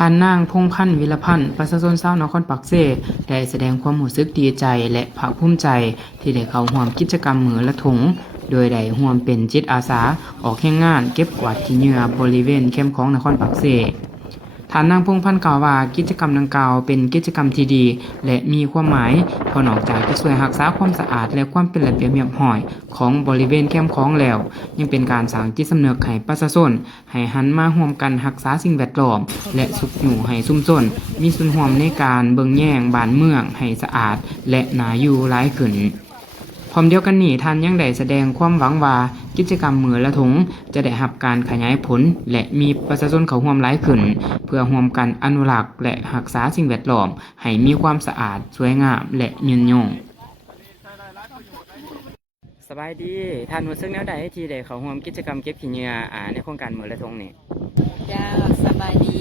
ท่านนางพงษ์พันธ์ วิรพันธ์ ประชาชนชาวนครปักเซได้แสดงความรู้สึกดีใจและภาคภูมิใจที่ได้เข้าร่วมกิจกรรมมื้อละถุงโดยได้ร่วมเป็นจิตอาสาออกแรงงานเก็บกวาดขี้เหงื่อบริเวณแคมป์ของนครปักเซท่านนางพงษ์พันธ์กล่าวว่ากิจกรรมดังกล่าวเป็นกิจกรรมที่ดีและมีความหมายเพราะนอกจากจะช่วยรักษาความสะอาดและความเป็นระเบียบเรียบร้อยของบริเวณแคมป์ของแล้วยังเป็นการสร้างจิตสำนึกให้ประชาชนให้หันมาร่วมกันรักษาสิ่งแวดล้อมและสุขอยู่ให้ชุมชนมีส่วนร่วมในการเบิ่งแย่งบ้านเมืองให้สะอาดและน่าอยู่หลายขึ้นพร้อมเดียวกันนี้ท่านยังได้แสดงความหวังว่ากิจกรรมมื้อละถุงจะได้รับการขยายผลและมีประชาชนเข้าร่วมหลายขึ้นเพื่อร่วมกันอนุรักษ์และรักษาสิ่งแวดล้อมให้มีความสะอาดสวยงามและยืนยงสบายดีท่านรู้สึกแนวใดที่ได้เข้าร่วมกิจกรรมเก็บขี้เหงื่อในโครงการมื้อละถุงนี้จ้าสบายดี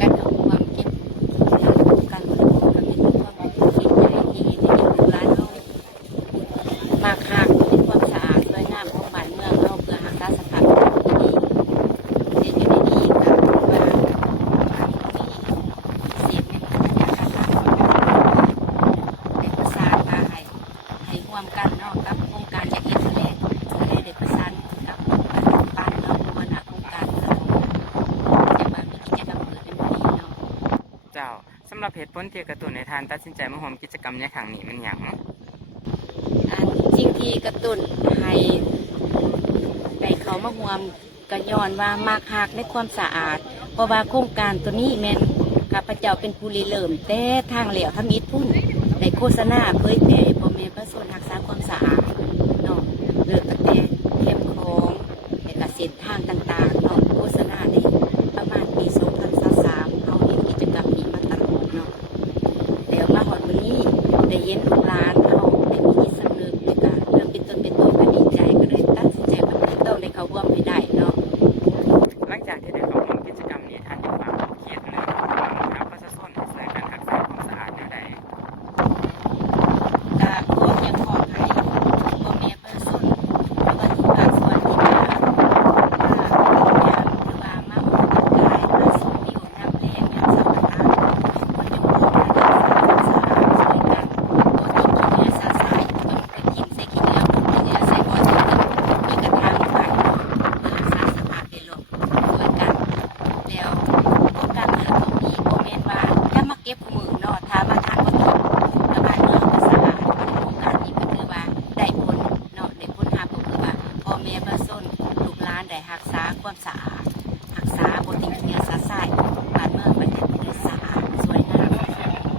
การเข้าร่วมเก็บการบริโภคก็เป็นความคิดใหญ่ที่ในร้านเรามากหักเป็นความสะอาดสวยงามของบ้านเมืองเราเพื่อรักษาสภาพที่ดีเช่นอยู่ในนี้กับว่าเสียบในขยะขยะเป็นประสานมาให้ร่วมกันเนาะกับโครงการจะเฮ็ดแถลงเด็กประสานกับบ้านเราหัวหน้าโครงการจะมามีกิจกรรมเปิดในวันนี้เนาะเจ้าสำหรับเหตุผลที่กระตุ้นให้ท่านตัดสินใจมาร่วมกิจกรรมในครั้งนี้มันหยังสิ่งที่กระตุ้นให้ได้เขามาร่วมก็ย้อนว่ามากหักในความสะอาดเพราะว่าโครงการตัวนี้แม่นข้าพเจ้าเป็นผู้ริเริ่มแต่ทางเหลวทำอิฐพุ่นได้โฆษณาเผยแพร่พ่อแม่ประชาชนรักษาความสะอาดเนาะเลือกตั้งแต่เข้มของและก็เส้นทางต่างๆเนาะโฆษณาในประมาณปี2023เขาเห็นกิจกรรมนี้มาตลอดเนาะแล้วมาฮอดวันนี้ได้เห็นลูกหลานเขาได้มีจิตสำนึกและก็เริ่มเป็นต้นเป็นตัวก็ดีใจก็เลยตัดสินใจว่าต้องได้เข้าร่วมให้ได้เนาะหลังจากที่ได้เข้าร่วมกิจกรรมนี้ท่านจะฝากเขียนเรื่องของประชาชนให้ช่วยกันรักษาความสะอาดแนวใดก็ขออยากขอให้พ่อแม่ประชาชนหรือว่าทุกภาคส่วนที่มาพยายามหรือว่ามาออกกำลังกายมาสูบวิวน้ำแรงน้ำสะอาดคนอยู่ร่วมกันรักษาความสะอาดช่วยกันตัวที่กินเนื้อสาสายต้องไปกินใส่กินเนื้อกินเนื้อใส่บ่อที่มีกระทางไว้เพื่อรักษาสภาพเป็นโรคช่วยกันแล้วโครงการเมืองตรงนี้โมเมนต์ว่าถ้ามาเก็บมือเนาะถ้ามาทานวัตถุแล้วบ้านเมืองก็สะอาดโครงการนี้ก็คือว่าได้ผลเนาะได้ผลก็คือว่าพ่อแม่ประชาชนลูกหลานได้รักษาความสะอาดรักษาบ่ทิ้งขยะสาสายบ้านเมืองประเทศได้สะอาดสวยงาม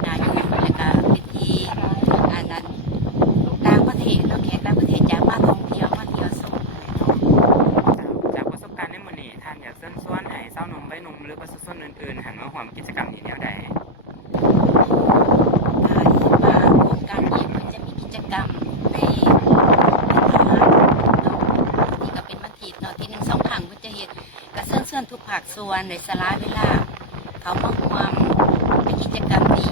น่าอยู่แล้วก็เป็นที่อันนั้นต่างประเทศเนาะแขกต่างประเทศอยากมาท่องเที่ยวมาเที่ยวชมจากประสบการณ์ในมื้อนี้ท่านอยากเชิญชวนให้ชาวหนุ่มวัยหนุ่มหรือประชาชนอื่นๆหันมาร่วมกิจกรรมนี้แนวใดว่าโครงการนี้มันจะมีกิจกรรมในทหารเนาะนี่ก็เป็นวันที่เนาะที่1-2 ครั้งมันจะเฮ็ดก็เชิญทุกภาคส่วนในสละเวลาเขามาร่วมในกิจกรรมนี้